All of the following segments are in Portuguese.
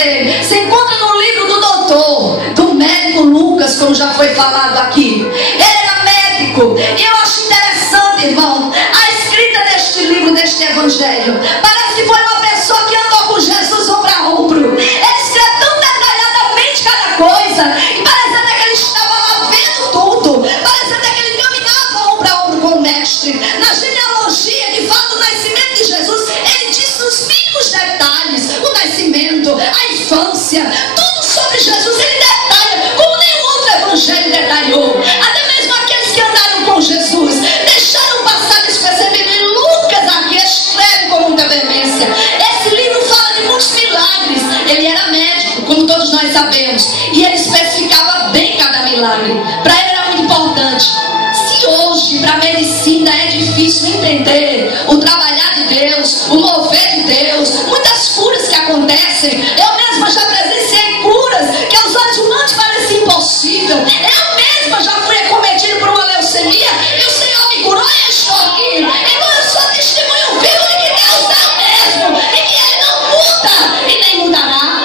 Você encontra no livro do doutor, do médico Lucas, como já foi falado aqui. Ele era médico, e eu acho interessante, irmão, a escrita deste livro, deste evangelho. Parece que foi uma pessoa que andou com Jesus ombro a ombro. Ele escreve tão detalhadamente cada coisa, e parece até que ele estava lá vendo tudo. Parece até que ele caminhava ombro a ombro com o mestre. Na genealogia que fala do nascimento de Jesus, ele disse nos mínimos detalhes o nascimento, a infância, tudo sobre Jesus ele detalha, como nenhum outro evangelho detalhou. Até mesmo aqueles que andaram com Jesus deixaram passar despercebido, e Lucas aqui escreve com muita veemência. Esse livro fala de muitos milagres. Ele era médico, como todos nós sabemos, e ele especificava bem cada milagre. Para ele era muito importante. Se hoje para a medicina é difícil entender o trabalhar de Deus, o mover de Deus, muitas curas que acontecem, eu mesma já presenciei curas que aos olhos humanos parecem impossível. Eu mesma já fui acometido por uma leucemia e o Senhor me curou e eu estou aqui. Então eu sou testemunho vivo de que Deus é o mesmo e que Ele não muda e nem mudará.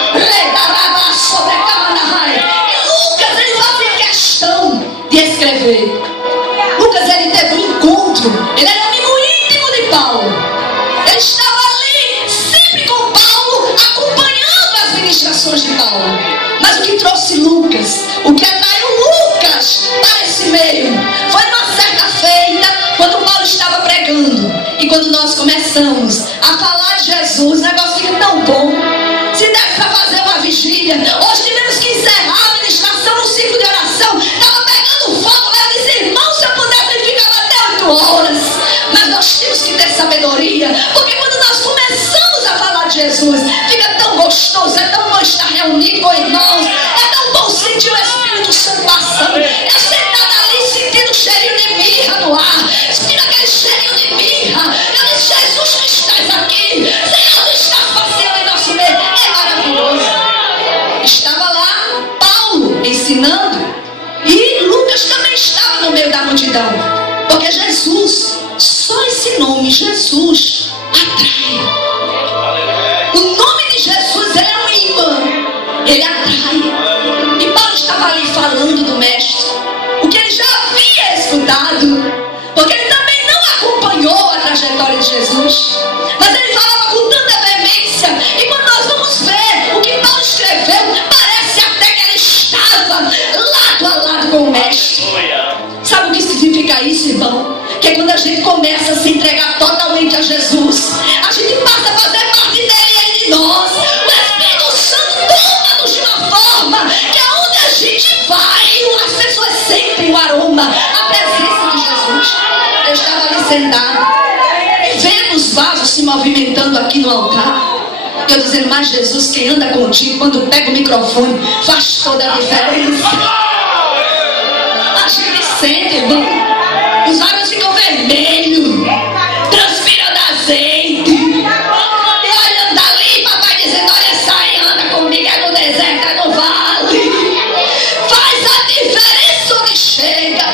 E Lucas, ele fazia questão de escrever. Lucas, ele teve um encontro, ele era amigo íntimo de Paulo. Ele estava ali sempre com Paulo, acompanhando as ministrações de Paulo. Mas o que trouxe Lucas, o que atraiu Lucas para esse meio, foi uma certa feita, quando Paulo estava pregando. E quando nós começamos a falar de Jesus, o negócio fica tão bom. Se desse para fazer uma vigília, hoje tivemos que encerrar a ministração no ciclo de oração. Estava pegando fogo, eu disse, irmão, se eu pudesse, ele ficava até 8 horas. Mas nós temos que ter sabedoria, porque quando nós começamos a falar de Jesus, fica tão gostoso, é tão bom estar reunido com irmãos, é tão bom sentir o Espírito Santo passando. Eu sentada ali sentindo o cheirinho de mirra no ar, sentindo aquele cheirinho de mirra. Eu disse, Jesus, tu estás aqui, Senhor, tu estás passeando em nosso meio. É maravilhoso. Estava lá Paulo ensinando, e Lucas também estava no meio da multidão, porque Jesus, só esse nome, Jesus, atrai. O nome de Jesus, ele é um imã, ele atrai. E Paulo estava ali falando do mestre, o que ele já havia escutado, porque ele também não acompanhou a trajetória de Jesus, mas ele falava com tanta veemência. E quando nós vamos ver o que Paulo escreveu, parece até que ele estava lado a lado com o mestre. Sabe o que significa isso, irmão? Que é quando a gente começa a se entregar totalmente a Jesus, a gente passa a fazer parte dele e ele de nós. O Espírito Santo toma-nos de uma forma que aonde a gente vai, as pessoas sentem o aroma, a presença de Jesus. Eu estava ali sentado e vendo os vasos se movimentando aqui no altar. Eu dizendo, mas Jesus, quem anda contigo, quando pega o microfone, faz toda a diferença. A gente sente, irmão, os olhos ficam vermelhos, transpiram de azeite. E olhando dali, papai dizendo, olha, sai, anda comigo, é no deserto, é no vale. Faz a diferença onde chega.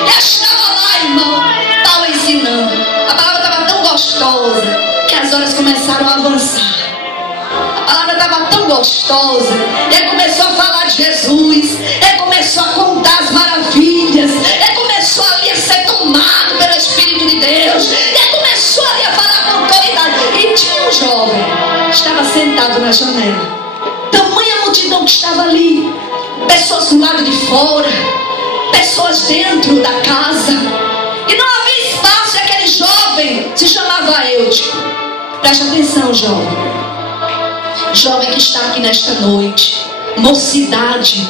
Eu estava lá, irmão, estava ensinando. A palavra estava tão gostosa que as horas começaram a avançar. A palavra estava tão gostosa, e ele começou a falar de Jesus, ele começou a contar as maravilhas, ele começou ali a ser tomado pelo Espírito de Deus, ele começou ali a falar com autoridade. E tinha um jovem, estava sentado na janela, tamanha multidão que estava ali, pessoas do lado de fora, pessoas dentro da casa, e não havia espaço. E aquele jovem se chamava Eutico. Preste atenção, jovem que está aqui nesta noite, mocidade,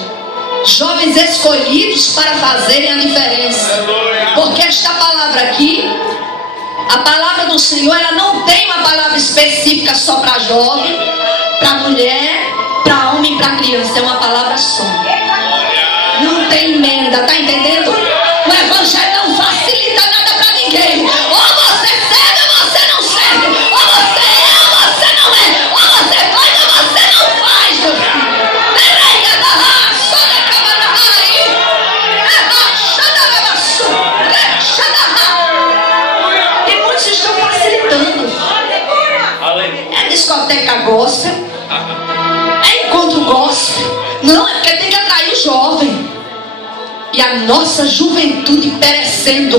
jovens escolhidos para fazerem a diferença. Porque esta palavra aqui, a palavra do Senhor, ela não tem uma palavra específica só para jovem, para mulher, para homem e para criança. É uma palavra só, não tem emenda, tá entendendo? O evangelho não facilita nada para ninguém. Ou você serve ou você não serve, ou você é ou você não é, ou você faz ou você não faz, meu filho. E muitos estão facilitando. É discoteca gospel, é encontro gospel. Não, é porque tem que atrair o jovem. E a nossa juventude perecendo.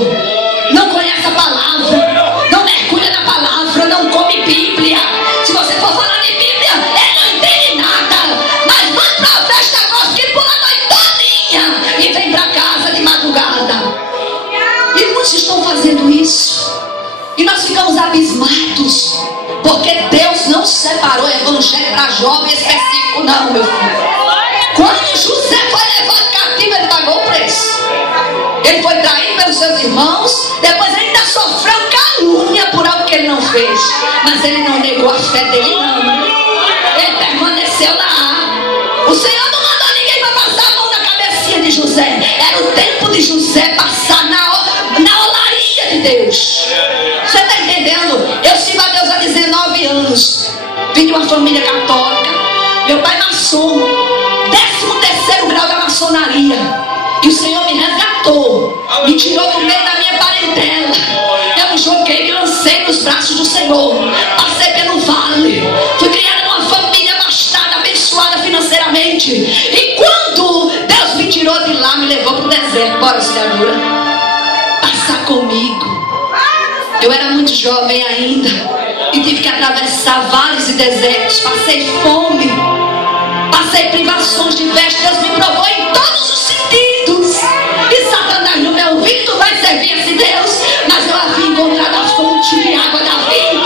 Não conhece a palavra, não mergulha na palavra, não come Bíblia. Se você for falar de Bíblia, ele não entende nada. Mas vai pra festa gospel que pula a noite todinha e vem pra casa de madrugada. E muitos estão fazendo isso. E nós ficamos abismados, porque Deus não separou evangelho para jovem específico, não, meu filho. Quando José foi levado cativo, ele pagou o preço. Ele foi traído pelos seus irmãos. Depois ele ainda sofreu calúnia por algo que ele não fez. Mas ele não negou a fé dele, não. Ele permaneceu lá. O Senhor não mandou ninguém para passar a mão na cabecinha de José. Era o tempo de José passar na olaria de Deus. Você está entendendo? Eu sirvo a Deus há 19 anos. Vim de uma família católica. Meu pai maçom, 13º grau da maçonaria. E o Senhor me resgatou, me tirou do meio da minha parentela. Eu me joguei, me lancei nos braços do Senhor. Passei pelo vale. Fui criada numa família abastada, abençoada financeiramente. E quando Deus me tirou de lá, me levou para o deserto. Bora, senhora, passar comigo. Eu era muito jovem ainda e tive que atravessar vales e desertos. Passei fome, passei privações diversas. Deus me provou em todos os sentidos. E Satanás no meu ouvido: vai servir esse Deus. Mas eu havia encontrado a fonte de água da vida.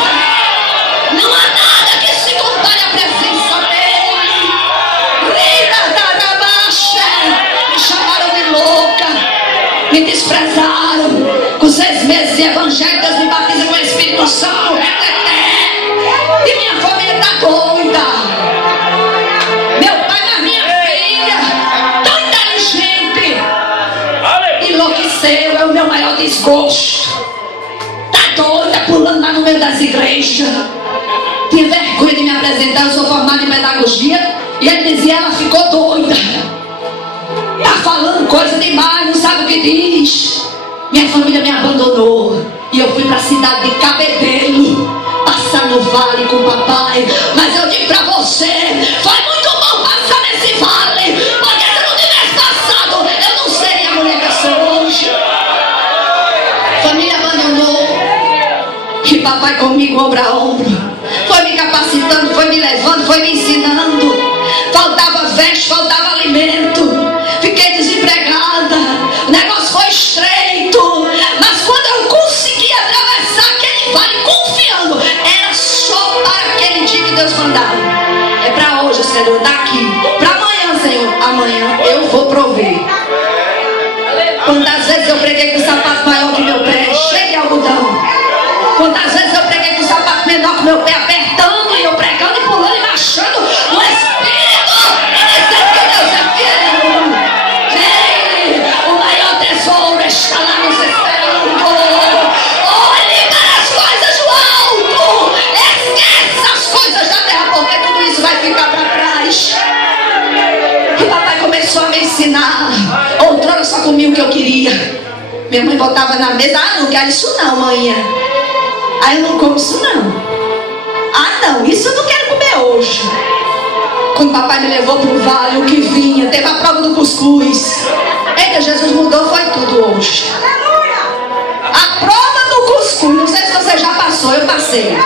Não há nada que se compare à presença dele. Rira da rabaxa. Me chamaram de louca, me desprezaram. Com 6 meses de evangelho, Deus me batiza com o Espírito Santo. E minha família está doida. Meu pai, mas minha filha, tão inteligente, enlouqueceu. É o meu maior desgosto. Está doida, pulando lá no meio das igrejas. Tinha vergonha de me apresentar. Eu sou formada em pedagogia. E ele dizia: ela ficou doida. Está falando coisa demais, não sabe o que diz. Minha família me abandonou e eu fui para a cidade de Cabedelo, passar no vale com o papai. Mas eu digo para você, foi muito bom passar nesse vale, porque se eu não tivesse passado, eu não seria a mulher que eu sou hoje. Família abandonou e papai comigo ombro a ombro. Foi me capacitando, foi me levando, foi me ensinando. Faltava veste, faltava alimento. Fiquei desempregada. O negócio foi estreito. Mas quando eu consegui atravessar aquele vale confiando, era só para aquele dia que Deus mandava. É para hoje, Senhor, daqui. Para amanhã, Senhor, amanhã eu vou prover. Quantas vezes eu preguei com o sapato maior que meu pé, cheio de algodão. Quantas vezes eu preguei com o sapato menor que meu pé, apertando, e eu pregando e pulando e marchando no Espírito, e dizendo que Deus é fiel. Ele, o maior tesouro, está lá nos esperando. Olhe para as coisas do alto. Esqueça as coisas da terra, porque tudo isso vai ficar para trás. E papai começou a me ensinar. Outrora só comia o que eu queria. Minha mãe botava na mesa: ah, não quero isso não, manhã. Aí eu não como isso não. Ah, não, isso eu não quero comer hoje. Quando papai me levou para o vale, o que vinha, teve a prova do cuscuz. Eita, Jesus mudou, foi tudo hoje. A prova do cuscuz, não sei se você já passou, eu passei.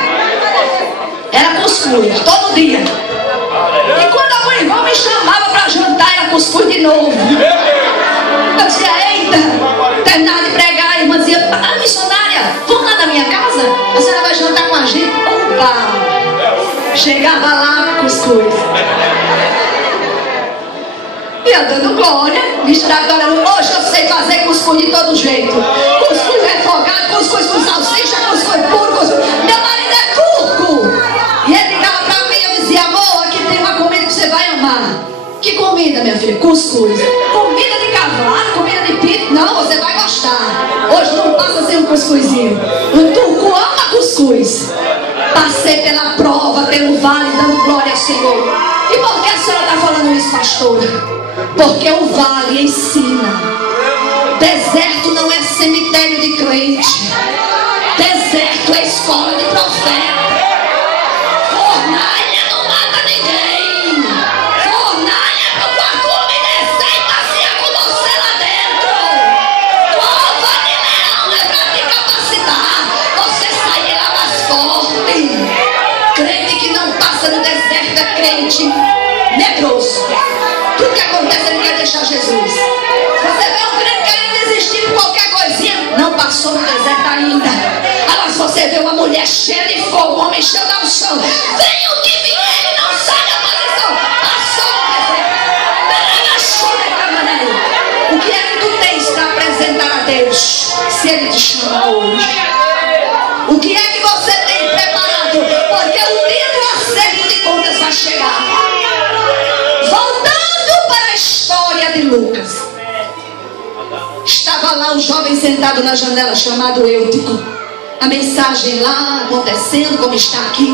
Era cuscuz, todo dia. E quando algum irmão me chamava para jantar, era cuscuz de novo. Eu dizia: eita, terminava de pregar, a irmã dizia: ah, missionária, vamos lá na minha casa? A senhora vai jantar com a gente? Opa! Chegava lá, cuscuz. E eu dando glória, misturado com a galera. Hoje eu sei fazer cuscuz de todo jeito. Cuscuz refogado, cuscuz com salsicha, cuscuz puro, cuscuz. Meu marido é turco. E ele ligava pra mim e eu dizia: amor, aqui tem uma comida que você vai amar. Que comida, minha filha? Cuscuz. Comida de cavalo, comida de pito. Não, você vai gostar. Hoje não passa sem um cuscuzinho. O turco ama cuscuz. Passei pela prova, pelo vale, dando glória ao Senhor. E por que a senhora está falando isso, pastora? Porque o vale ensina. Deserto não é cemitério de crente. Deserto é escola de profeta. Fornalha não mata ninguém. crente medroso. Tudo que acontece ele quer deixar Jesus. Você vê um crente querendo desistir por qualquer coisinha, não passou no deserto ainda. Agora se você vê uma mulher cheia de fogo, um homem cheio da unção, venha o que vier, ele não sai da posição. Passou no deserto. O que é que tu tens para apresentar a Deus se Ele te chama hoje? O que é que você tem preparado? Porque o dia do acerto de contas vai chegar. Voltando para a história de Lucas. Estava lá um jovem sentado na janela chamado Eutico. A mensagem lá acontecendo como está aqui.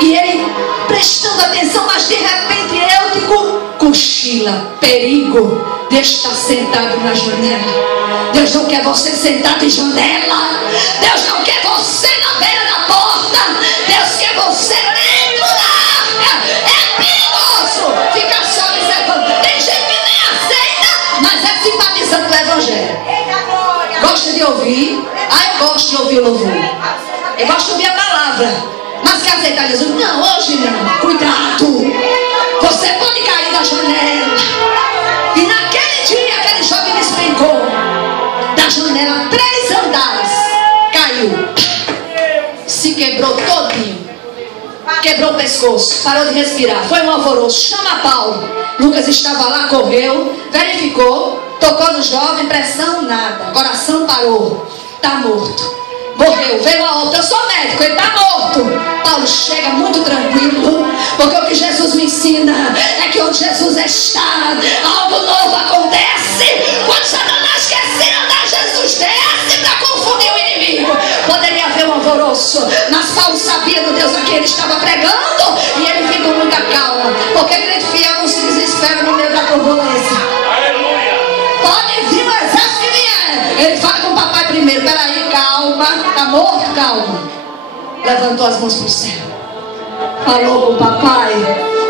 E ele prestando atenção, mas de repente Eutico cochila. Perigo de estar sentado na janela. Deus não quer você sentado em janela. Deus não quer você na beira da porta. Deus quer você dentro da arca. É perigoso ficar só observando. Tem gente que nem aceita, mas é simpatizante do evangelho. Gosta de ouvir? Eu gosto de ouvir o louvor. Eu gosto de ouvir a palavra. Mas quer aceitar Jesus? Não, hoje não. Cuidado. Você pode cair da janela. E naquele dia aquele jovem despencou da janela 3 andares. Caiu. Se quebrou todinho. Quebrou o pescoço. Parou de respirar. Foi um alvoroço. Chama Paulo. Lucas estava lá, correu, verificou, tocou no jovem, pressão nada. Coração parou. Está morto. Morreu, veio a outra. Eu sou médico, ele está morto. Paulo chega muito tranquilo, porque o que Jesus me ensina é que onde Jesus está, algo novo acontece. Quando Satanás quer se andar, Jesus desce para confundir o inimigo. Poderia haver um alvoroço, mas Paulo sabia do Deus a quem ele estava pregando, e ele ficou com muita calma, porque crente fiel não se desespera no meio da turbulência. Pode vir o exército que vier, ele fala com o papai primeiro. Peraí, calma, tá morto? Calma. Levantou as mãos para o céu, falou com o papai,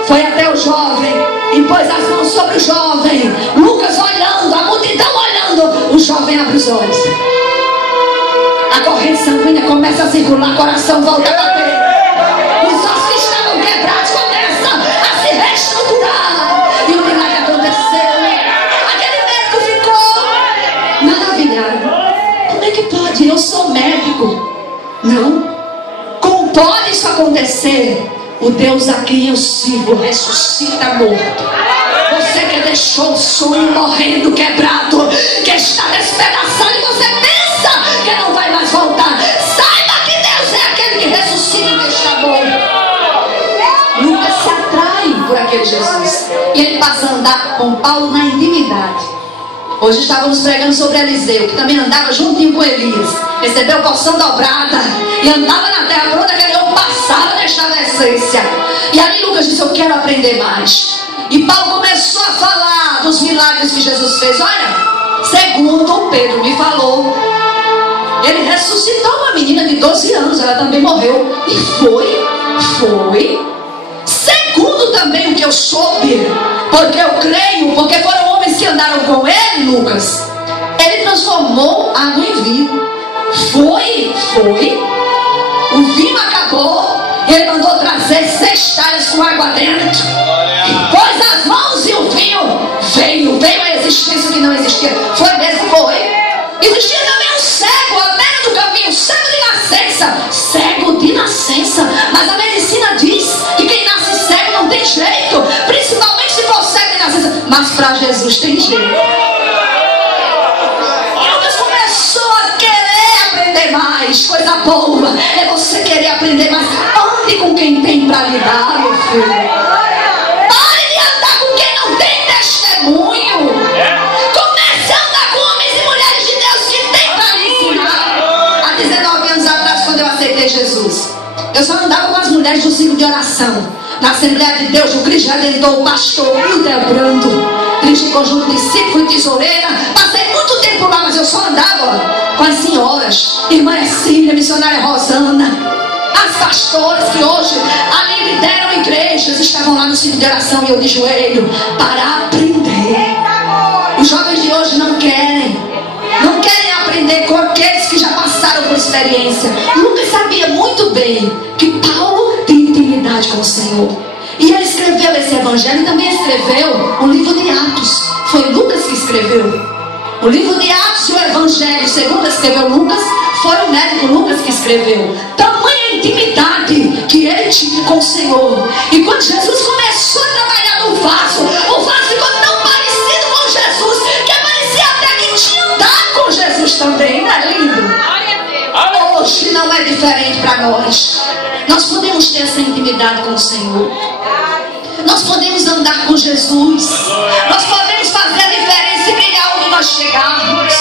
foi até o jovem, impôs as mãos sobre o jovem. Lucas olhando, a multidão olhando, o jovem abre os olhos, a corrente sanguínea começa a circular, o coração volta a bater, os ossos que estavam quebrados começam a se reestruturar, e o milagre aconteceu. Aquele médico ficou maravilhado. Como é que pode? Eu sou médico. Não. Como pode isso acontecer? O Deus a quem eu sigo ressuscita morto. Você que deixou o sonho morrendo, quebrado, que está despedaçado, e você pensa que não vai mais voltar, saiba que Deus é aquele que ressuscita o que está morto. Lucas se atrai por aquele Jesus, e ele passa a andar com Paulo na intimidade. Hoje estávamos pregando sobre Eliseu, que também andava juntinho com Elias, recebeu porção dobrada e andava na terra por onde aquele homem passava, deixava a essência. E ali Lucas disse: eu quero aprender mais. E Paulo começou a falar dos milagres que Jesus fez. Olha, segundo Pedro me falou, ele ressuscitou uma menina de 12 anos, ela também morreu. E foi. Segundo também o que eu soube, porque eu creio, porque foram homens que andaram com ele, Lucas, ele transformou água em vinho. Foi. O vinho acabou, ele mandou trazer 6 talhas com água dentro. E pôs as mãos e o vinho veio a existência que não existia. Foi mesmo, foi. Existia também um cego à beira do caminho, cego de nascença. Mas a medicina diz que quem nasce cego não tem jeito, principalmente se for cego de nascença. Mas para Jesus tem jeito. Mais, coisa boa é você querer aprender mais. Ande com quem tem para lhe dar, meu filho. Pare de andar com quem não tem testemunho. Comece a andar com homens e mulheres de Deus que tem para lhe ensinar. Há 19 anos atrás, quando eu aceitei Jesus, eu só andava com as mulheres do ciclo de oração. Na Assembleia de Deus, o Cristo Redentor, o pastor Hilder Brando, Cristo Conjunto Discípulo, fui tesoureira, passei muito tempo lá, mas eu só andava com as senhoras, irmã Cília, missionária Rosana, as pastoras que hoje ali lideram igrejas, estavam lá no ciclo de oração e eu de joelho para aprender. Os jovens de hoje não querem aprender com aqueles que já passaram por experiência. Lucas sabia muito bem que Paulo tinha intimidade com o Senhor. E ele escreveu esse evangelho e também escreveu o livro de Atos. Foi Lucas que escreveu. O livro de Atos e o evangelho, segundo escreveu Lucas, foi o médico Lucas que escreveu. Tamanha intimidade que ele tinha com o Senhor. E quando Jesus começou a trabalhar no vaso, o vaso ficou tão parecido com Jesus que parecia até que tinha andado com Jesus também. Não é lindo? Hoje não é diferente para nós. Nós podemos ter essa intimidade com o Senhor. Nós podemos andar com Jesus. Nós podemos fazer a diferença e brilhar onde nós chegarmos.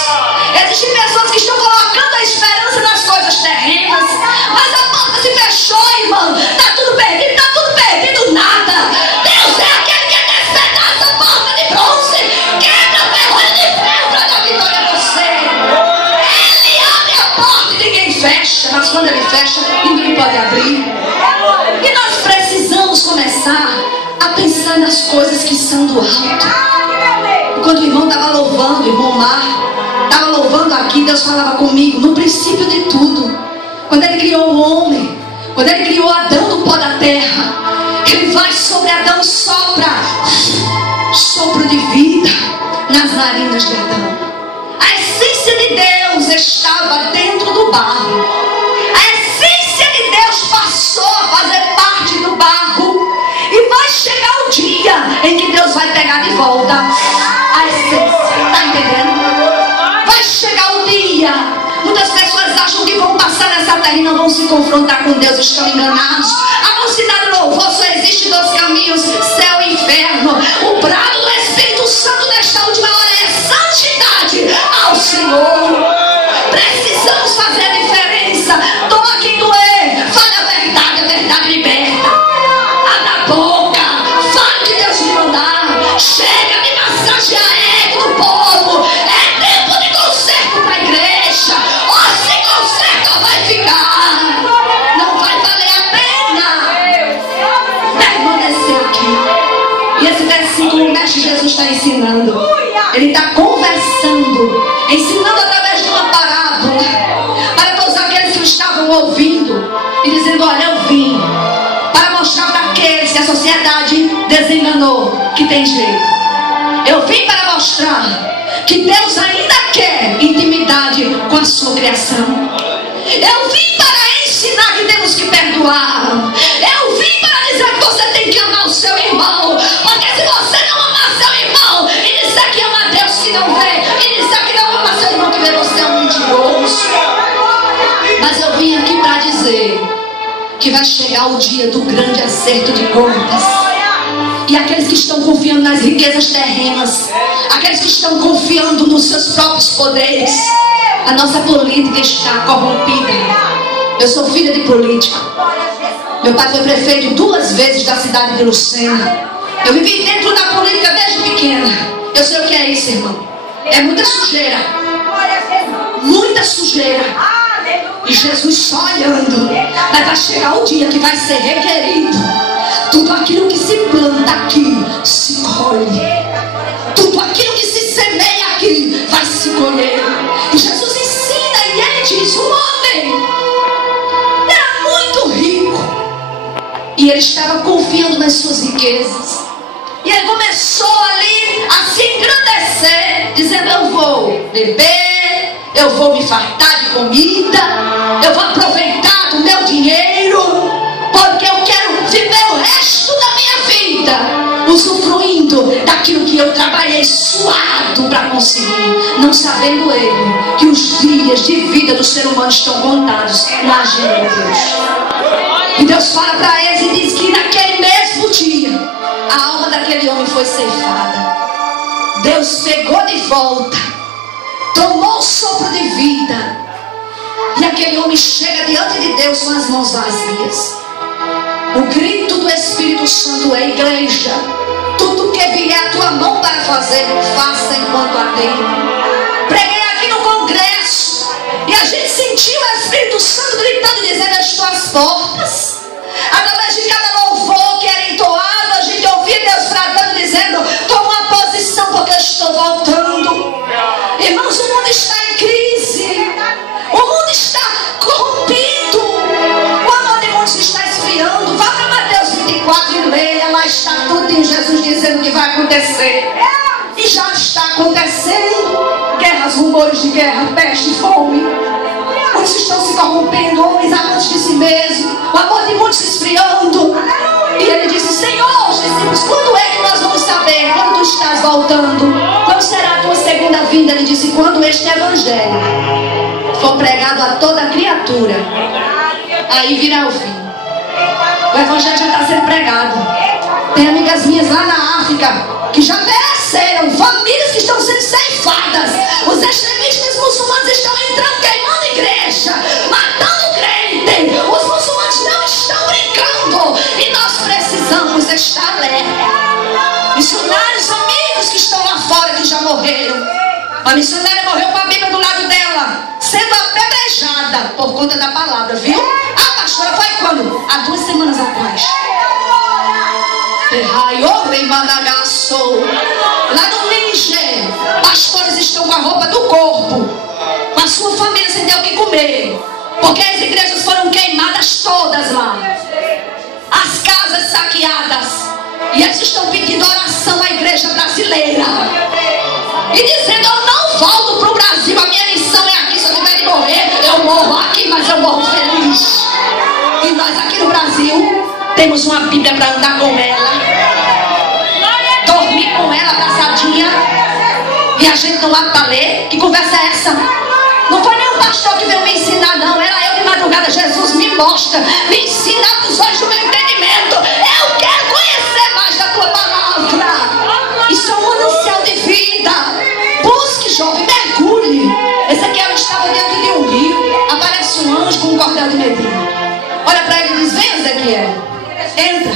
Existem pessoas que estão colocando a esperança nas coisas terrenas, mas a porta se fechou, irmão. Está tudo perdido, nada. Deus é aquele que despedaça a porta de bronze, quebra a ferrolho de ferro para dar vitória a você. Ele abre a porta e ninguém fecha, mas quando ele fecha, ninguém pode abrir. E nós precisamos começar a pensar nas coisas que são do alto. Quando o irmão estava louvando, o irmão Mar estava louvando aqui, Deus falava comigo no princípio de tudo. Quando ele criou o homem, quando ele criou Adão do pó da terra, ele vai sobre Adão e sopra sopro de vida nas narinas de Adão. A essência de Deus estava dentro do barro. A essência de Deus passou a fazer parte do barro. E vai chegar o dia em que Deus vai pegar de volta a essência. Está entendendo? Vai chegar o dia. Muitas pessoas acham que vão passar nessa terra e não vão se confrontar com Deus. Estão enganados. A mocidade do louvor só existe 2 caminhos: céu e inferno. O brado do Espírito Santo nesta última hora é santidade ao Senhor. Precisamos fazer a diferença. Doa quem doer. Fale a verdade liberta. Boca, fale o que Deus me mandar. Chega de massagear ego do povo. É tempo de conserto para a igreja. Ou se conserta ou vai ficar. Não vai valer a pena permanecer aqui. E esse versículo o mestre Jesus está ensinando. Ele está conversando, ensinando através de uma parábola para todos aqueles que estavam ouvindo e dizendo: olha, eu vim para mostrar para aqueles que a sociedade desenganou que tem jeito. Eu vim para mostrar que Deus ainda quer intimidade com a sua criação. Eu vim para ensinar que temos que perdoar. Eu vim para dizer que você tem que amar o seu irmão. Porque se você não amar seu irmão e disser que ama Deus que não vê, e disser que não ama seu irmão que vê, você é um mentiroso. Mas eu vim aqui para dizer que vai chegar o dia do grande acerto de contas. E aqueles que estão confiando nas riquezas terrenas, aqueles que estão confiando nos seus próprios poderes, a nossa política está corrompida. Eu sou filha de político. Meu pai foi prefeito 2 vezes da cidade de Lucena. Eu vivi dentro da política desde pequena. Eu sei o que é isso, irmão. É muita sujeira. Muita sujeira. E Jesus só olhando. Mas vai chegar o dia que vai ser requerido. Tudo aquilo que se planta aqui se colhe. Tudo aquilo que se semeia aqui vai se colher. E Jesus ensina e ele diz: um homem era muito rico e ele estava confiando nas suas riquezas. E ele começou ali a se engrandecer, dizendo: eu vou beber, eu vou me fartar de comida, eu vou aproveitar do meu dinheiro, porque eu quero viver o resto da minha vida usufruindo daquilo que eu trabalhei suado para conseguir, não sabendo ele que os dias de vida do ser humano estão contados na agenda de Deus. E Deus fala para eles e diz que naquele mesmo dia a alma daquele homem foi ceifada. Deus pegou de volta, tomou o sopro de vida, e aquele homem chega diante de Deus com as mãos vazias. O grito do Espírito Santo é: igreja, tudo que vier a tua mão para fazer, faça enquanto há tempo. Preguei aqui no congresso e a gente sentiu o Espírito Santo gritando, dizendo: eu estou às portas. Através de cada louvor que era entoado, a gente ouvia Deus bradando, dizendo: toma uma posição porque eu estou voltando. Irmãos, o mundo está em crise, o mundo está corrompido, o amor de muitos está esfriando. Vá para Mateus 24 e leia. Jesus dizendo que vai acontecer. E já está acontecendo. Guerras, rumores de guerra, peste, fome. Muitos estão se corrompendo, homens amantes de si mesmos, o amor de muitos se esfriando. E ele disse: Senhor, os discípulos, quando é que nós vamos saber? Quando tu estás voltando? Quando será a tua segunda vinda? Ele disse: quando este evangelho for pregado a toda criatura, aí virá o fim. O evangelho já está sendo pregado. Tem amigas minhas lá na África que já pereceram, famílias que estão sendo ceifadas. Os extremistas muçulmanos estão entrando, queimando a igreja, matando crente. Os muçulmanos não estão brincando. E nós precisamos estar alerta. Missionários, amigos que estão lá fora, que já morreram. A missionária morreu com a Bíblia do lado dela, sendo apedrejada por conta da palavra, viu? A pastora foi quando? Há 2 semanas atrás. Lá no Níger, pastores estão com a roupa do corpo, com a sua família sem ter o que comer, porque as igrejas foram queimadas todas lá, as casas saqueadas, e eles estão pedindo oração à igreja brasileira e dizendo: eu não volto para o Brasil, a minha missão é aqui. Se eu tiver de morrer, eu morro aqui, mas eu morro feliz. E nós aqui no Brasil temos uma Bíblia para andar com ela, dormir com ela abraçadinha, e a gente não há para ler. Que conversa é essa? Não foi nenhum pastor que veio me ensinar, não. Era eu de madrugada. Jesus, me mostra, me ensina os olhos do meu entendimento. Eu quero conhecer mais da tua palavra. Isso é um manancial de vida. Busque, jovem, mergulhe. Ezequiel estava dentro de um rio. Aparece um anjo com um cordel de medinho. Olha para ele e diz: vem, Ezequiel, entra,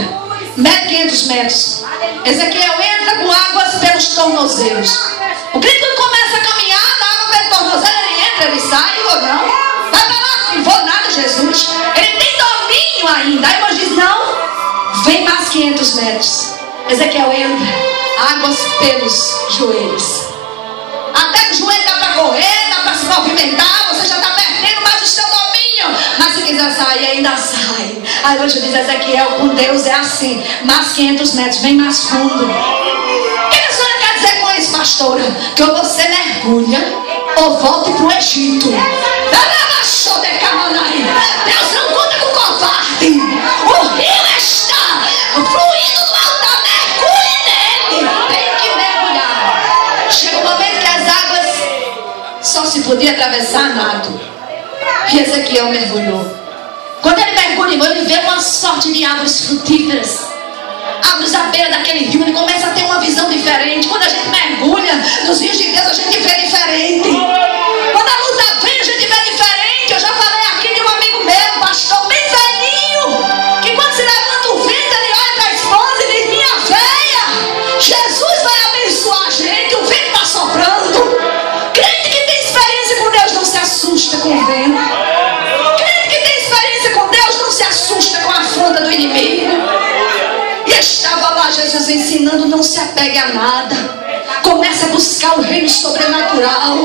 mede 500 metros. Ezequiel entra com águas pelos tornozelos. O crente começa a caminhar, dá água pelo tornozelo, ele entra, ele sai, ou não? Vai para lá, filho, vou nada, Jesus. Ele tem domínio ainda. Aí Deus diz: não, vem mais 500 metros. Ezequiel entra, águas pelos joelhos. Até o joelho dá para correr, dá para se movimentar, você já está perdendo mais o seu domínio. Mas se quiser sair, ainda sai. Aí o anjo diz: Ezequiel, com Deus é assim, mais 500 metros, vem mais fundo. O que a senhora quer dizer com isso, pastora? Que ou você mergulha, ou volte para o Egito. Deus não conta com covarde. O rio está fluindo do altar, mergulhe nele. Tem que mergulhar. Chega um momento que as águas só se podia atravessar nado. E Ezequiel mergulhou. Quando ele mergulhou, ele vê uma sorte de árvores frutíferas, árvores à beira daquele rio. Ele começa a ter uma visão diferente. Quando a gente mergulha nos rios de Deus, a gente vê diferente. Quando a luta vem, a gente vê diferente. Eu já falei aqui de um amigo meu, pastor, bem velhinho, que quando se levanta o vento, ele olha para a esposa e diz: minha velha, Jesus vai abençoar a gente, o vento está soprando. Crente que tem experiência com Deus não se assusta com o vento. Assusta com a afronta do inimigo. E estava lá Jesus ensinando: não se apegue a nada, comece a buscar o reino sobrenatural.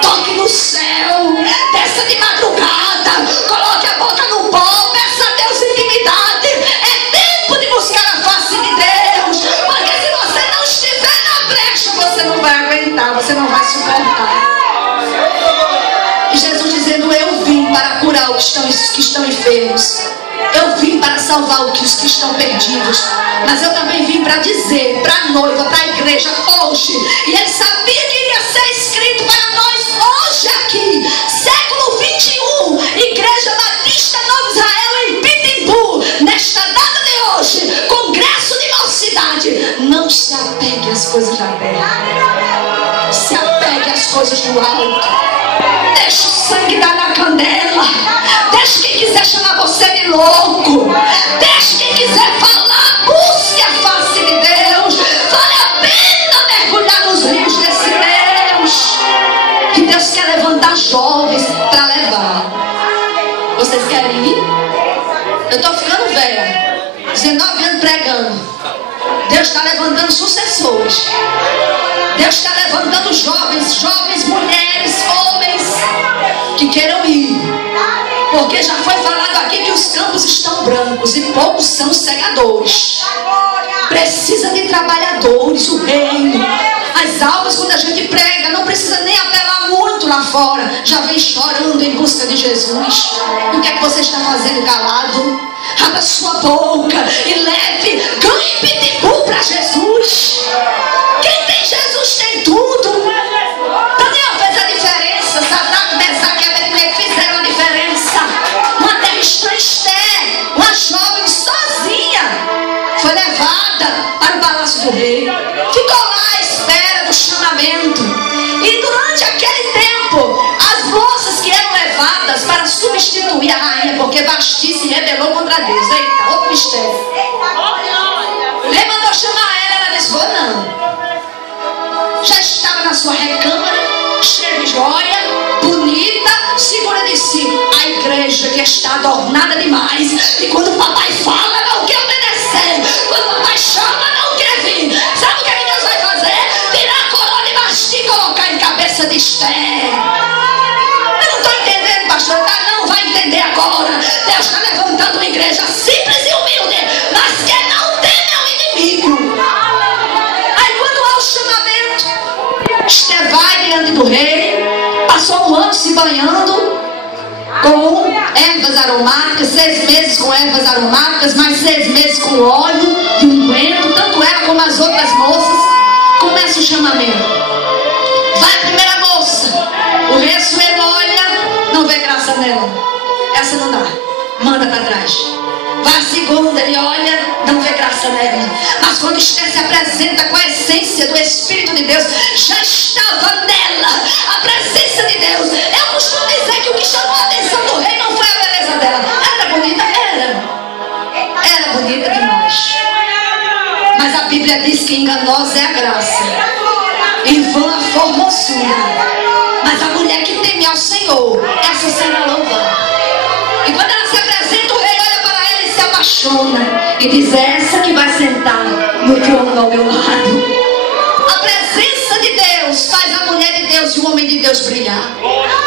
Toque no céu, desça de madrugada, coloque a boca no pó, peça a Deus intimidade. É tempo de buscar a face de Deus, porque se você não estiver na brecha, você não vai aguentar, você não vai suportar. E Jesus dizendo: eu vim para curar os que estão enfermos, eu vim para salvar os que estão perdidos, mas eu também vim para dizer para a noiva, para a igreja hoje. E ele sabia que iria ser escrito para nós hoje aqui, século 21, Igreja Batista Novo Israel em Pitimbu, nesta data de hoje, congresso de mocidade. Não se apegue às coisas da terra, se apegue às coisas do alto. Deixa o sangue dar na canela. Deixa quem quiser chamar você de louco. Deixa quem quiser falar. Busque a face de Deus. Vale a pena mergulhar nos rios desse Deus. Que Deus quer levantar jovens para levar. Vocês querem ir? Eu estou ficando velha, 19 anos pregando. Deus está levantando sucessores. Deus está levantando jovens, mulheres, homens que queiram ir. Porque já foi falado aqui que os campos estão brancos e poucos são segadores. Precisa de trabalhadores, o reino. As almas, quando a gente prega, não precisa nem apelar muito lá fora. Já vem chorando em busca de Jesus. O que é que você está fazendo calado? Abra sua boca e leve, ganhe pitbull para Jesus. Quem tem Jesus tem tudo. Daniel fez a diferença. Sadraque, Mesaque e Abednego fizeram a diferença. Uma terra estranha, Esther, uma jovem sozinha, foi levada para o palácio do rei. Ficou lá à espera do chamamento. E durante aquele tempo, as moças que eram levadas para substituir a rainha, porque Vasti se rebelou contra Deus. Eita, outro mistério. Ele mandou chamar ela disse: vou não. Já estava na sua recâmara, cheia de joia, bonita, segura de si. A igreja que está adornada demais. E quando o papai fala, não quer obedecer. Quando o papai chama, não quer vir. Sabe o que Deus vai fazer? Tirar a coroa de Vasti e colocar em cabeça de Esther. Eu não estou entendendo, pastor. Não vai entender agora. Deus está levantando uma igreja simples e humilde, mas que não teme ao inimigo. Aí quando há o chamamento, Esther vai diante do rei. Passou um ano se banhando com ervas aromáticas, 6 meses com ervas aromáticas, mais 6 meses com óleo de unguento. Tanto ela como as outras moças. Começa o chamamento. Vai a primeira moça. O rei Assuero olha, não vê graça nela. Essa não dá, manda para trás. Vai a segunda, ele olha, não vê graça nela. Mas quando Esther se apresenta com a essência do Espírito de Deus, já estava nela a presença de Deus. Eu costumo dizer que o que chamou a atenção do rei não foi a beleza dela. Era bonita? Era bonita demais. Mas a Bíblia diz que enganosa é a graça, em vão a formosura. Mas a mulher que teme ao Senhor, essa será louvada. E quando ela se apresenta, o rei olha para ela e se apaixona. E diz: essa que vai sentar no trono ao meu lado. A presença de Deus faz a mulher de Deus e o homem de Deus brilhar.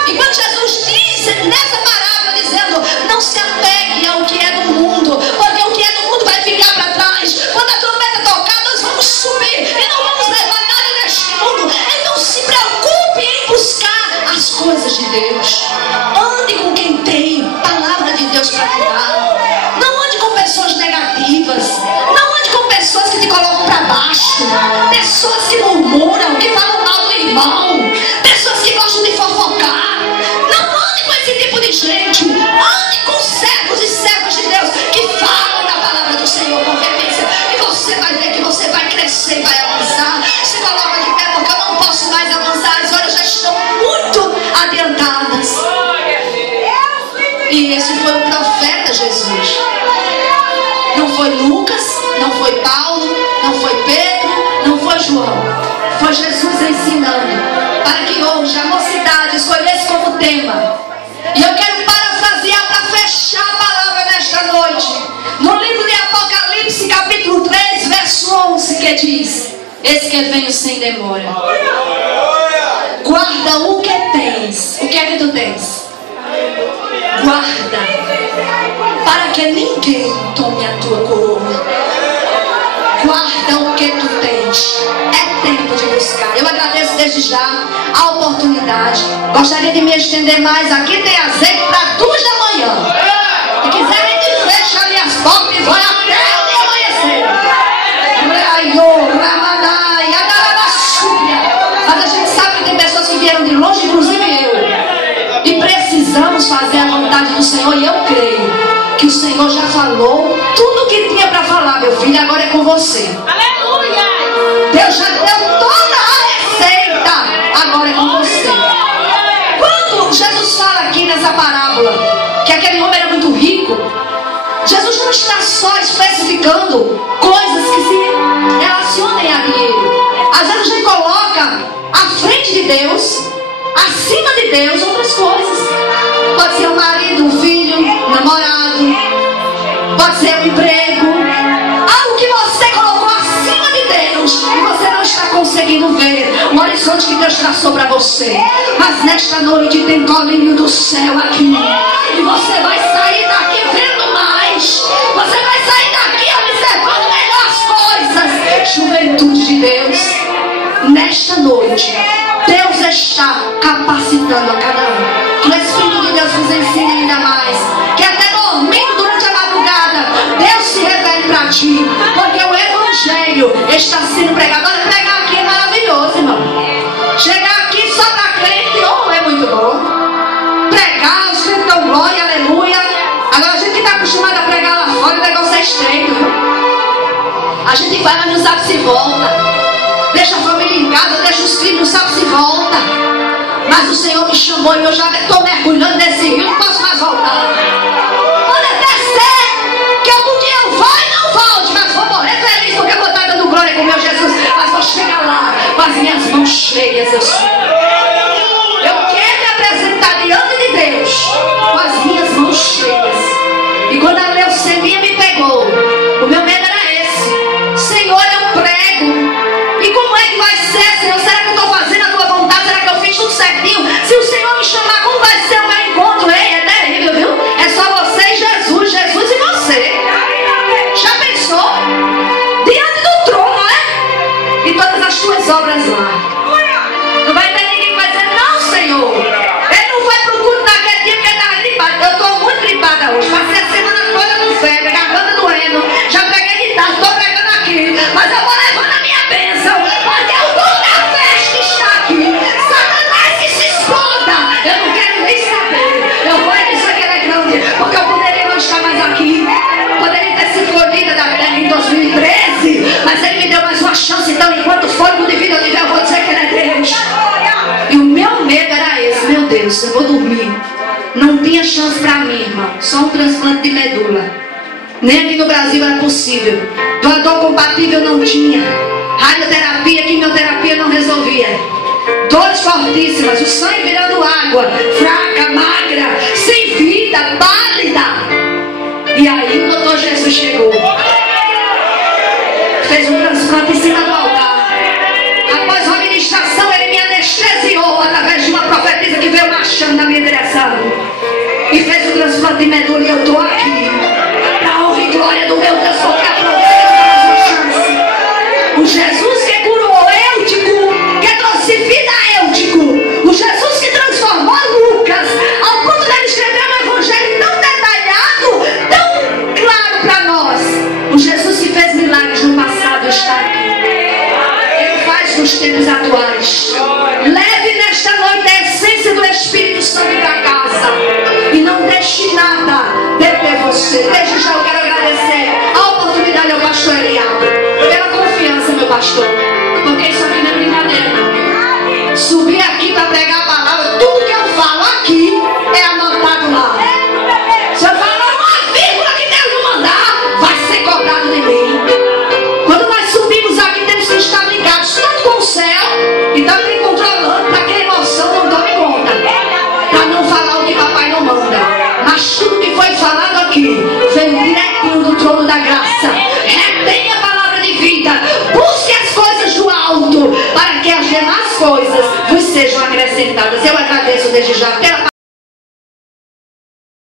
E quando Jesus diz nessa parábola, dizendo: não se apegue ao que é do mundo, porque o que é do mundo vai ficar para trás. Quando a trombeta tocar, nós vamos subir e não vamos levar nada neste mundo. Então se preocupe em buscar as coisas de Deus. Ande com quem tem palavra de Deus para te dar. Não ande com pessoas negativas. Não ande com pessoas que te colocam para baixo. Pessoas que murmuram, que falam mal do irmão. Pessoas que gostam de fofocar. Não ande com esse tipo de gente. Ande com servos e servas de Deus que falam da palavra do Senhor com veemência. E você vai ver que você vai crescer e vai avançar. Se coloca de pé, porque eu não posso mais avançar. As horas já estão muito adiantadas. E esse foi o profeta Jesus. Não foi Lucas, não foi Paulo, não foi Pedro, não foi João. Foi Jesus ensinando para que hoje a mocidade escolhesse como tema. E eu quero parafrasear para fechar a palavra nesta noite. No livro de Apocalipse, capítulo 3, verso 11, que diz: eis que venho sem demora. Guarda o que tens. O que é que tu tens? Guarda, para que ninguém tome a tua coroa. Guarda o que tu tens. É tempo de buscar. Eu agradeço desde já a oportunidade. Gostaria de me estender mais. Aqui tem azeite para 2 da manhã. Se quiserem, fecha ali as portas e vai até o amanhecer. Mas a gente sabe que tem pessoas que vieram de longe, inclusive eu. E precisamos fazer a vontade do Senhor. E eu creio que o Senhor já falou tudo o que tinha para falar, meu filho. Agora é com você. Aleluia! Deus já deu toda a receita. Agora é com você. Quando Jesus fala aqui nessa parábola que aquele homem era muito rico, Jesus não está só especificando coisas que se relacionem a dinheiro. Às vezes a gente coloca à frente de Deus, acima de Deus, outras coisas. Pode ser um marido, um filho, um namorado. Pode ser um emprego. Algo que você colocou acima de Deus e você não está conseguindo ver o horizonte que Deus traçou para você. Mas nesta noite tem colinho do céu aqui. E você vai sair daqui vendo mais. Você vai sair daqui observando melhor as coisas. juventude de Deus, nesta noite, Deus está capacitando a cada um. Que o Espírito de Deus nos ensine ainda mais. Que até dormindo durante a madrugada, Deus se revele para ti. Porque o Evangelho está sendo pregado. Olha, pregar aqui é maravilhoso, irmão. Chegar aqui só para crente, oh, é muito bom. Pregar, os crentes dão glória, aleluia. Agora a gente que está acostumado a pregar lá fora, o negócio é estreito, viu? A gente vai, mas não sabe se volta. Deixa a família em casa, deixa os filhos, não sabe se volta. Mas o Senhor me chamou e eu já estou mergulhando nesse rio, não posso mais voltar. Pode até ser que algum dia eu vá e não volte, mas vou morrer feliz porque eu vou estar dando glória com o meu Jesus. Mas vou chegar lá com as minhas mãos cheias, eu sei. Eu quero me apresentar diante de Deus com as minhas mãos cheias. E quando a leucemia me pegou, o meu medo era esse. Senhor, eu prego. E como é que vai ser, Senhor? Será que eu estou fazendo a tua vontade? Será que eu fiz tudo certinho? Se o Senhor me chamar, como vai ser o meu encontro? Ei, é terrível, viu? É só você e Jesus, Jesus e você. Já pensou? Diante do trono, né? E todas as tuas obras lá. Não vai ter ninguém que vai dizer, não, Senhor. Ele não foi pro culto naquele dia porque ele estava gripado. Eu estou muito gripada hoje. Passei a semana toda com febre, garganta doendo. Já peguei de tarde, estou pregando aqui. Mas eu vou levando a minha bênção. Porque o dono da festa está aqui. Satanás que se exploda. Eu não quero nem saber. Eu vou dizer que ele é grande. Porque eu poderia não estar mais aqui. Poderia ter se fodida da terra em 2013. Mas ele me deu mais uma chance. Então, enquanto fôlego de vida eu tiver, eu vou dizer que ele é Deus. E o meu medo era esse. Meu Deus, eu vou dormir. Não tinha chance para mim, irmão. Só um transplante de medula. Nem aqui no Brasil era possível. Doador compatível não tinha. Radioterapia, quimioterapia não resolvia. Dores fortíssimas, o sangue virando água. Fraca, magra, sem vida, pálida. E aí o doutor Jesus chegou. Fez um transplante em cima do altar. Após uma ministração, ele me anestesiou através de uma profetisa que veio marchando na minha direção. E fez um transplante de medula e eu estou aqui. Para honra e glória do meu Deus, porque aproveita mais uma chance. O Jesus que curou Eutico, que trouxe vida a Eutico. O Jesus que transformou Lucas, ao ponto de ele escrever um evangelho tão detalhado, tão claro para nós. O Jesus que fez milagres no passado está aqui. Ele faz nos tempos atuais. Leve nesta noite a essência do Espírito Santo para casa. E não deixe nada deter você. Desde já eu quero agradecer a oportunidade ao pastor Eliabe pela confiança, meu pastor. Porque isso aqui não é brincadeira, não. Subir aqui para pregar a palavra, tudo que eu falo aqui é anotado lá. Se eu falar uma vírgula que Deus me mandar, vai ser cobrado de mim. Quando nós subimos aqui, temos que estar ligados tanto com o céu e também controlando para que a emoção não tome conta. Para não falar o que papai não manda. Mas tudo que foi falado aqui vem direitinho do trono da graça. Retenha a palavra de vida. Busque as coisas do alto para que as demais coisas vos sejam acrescentadas. Eu agradeço desde já pela